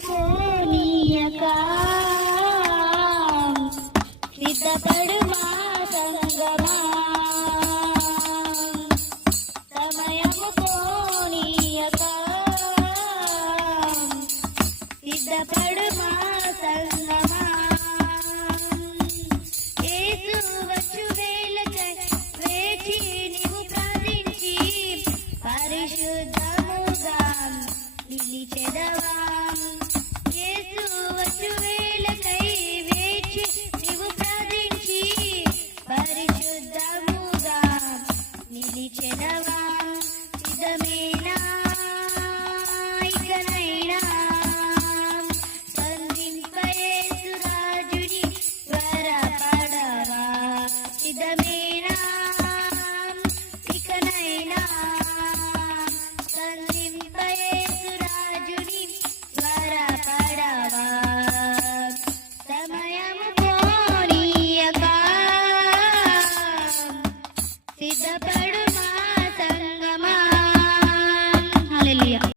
పోనీయక సిద్ధపడు మా సంగమా సమయము పోనీయక సిద్ధపడు మా సంగమా యేసు వచ్చు వేళకై వేచి నీవు ప్రార్థించి పరిశుద్ధముగా నిలిచెదవా యేసు వచ్చు వేళకై వేచి నీవు ప్రార్థించి పరిశుద్ధముగా నిలిచెదవా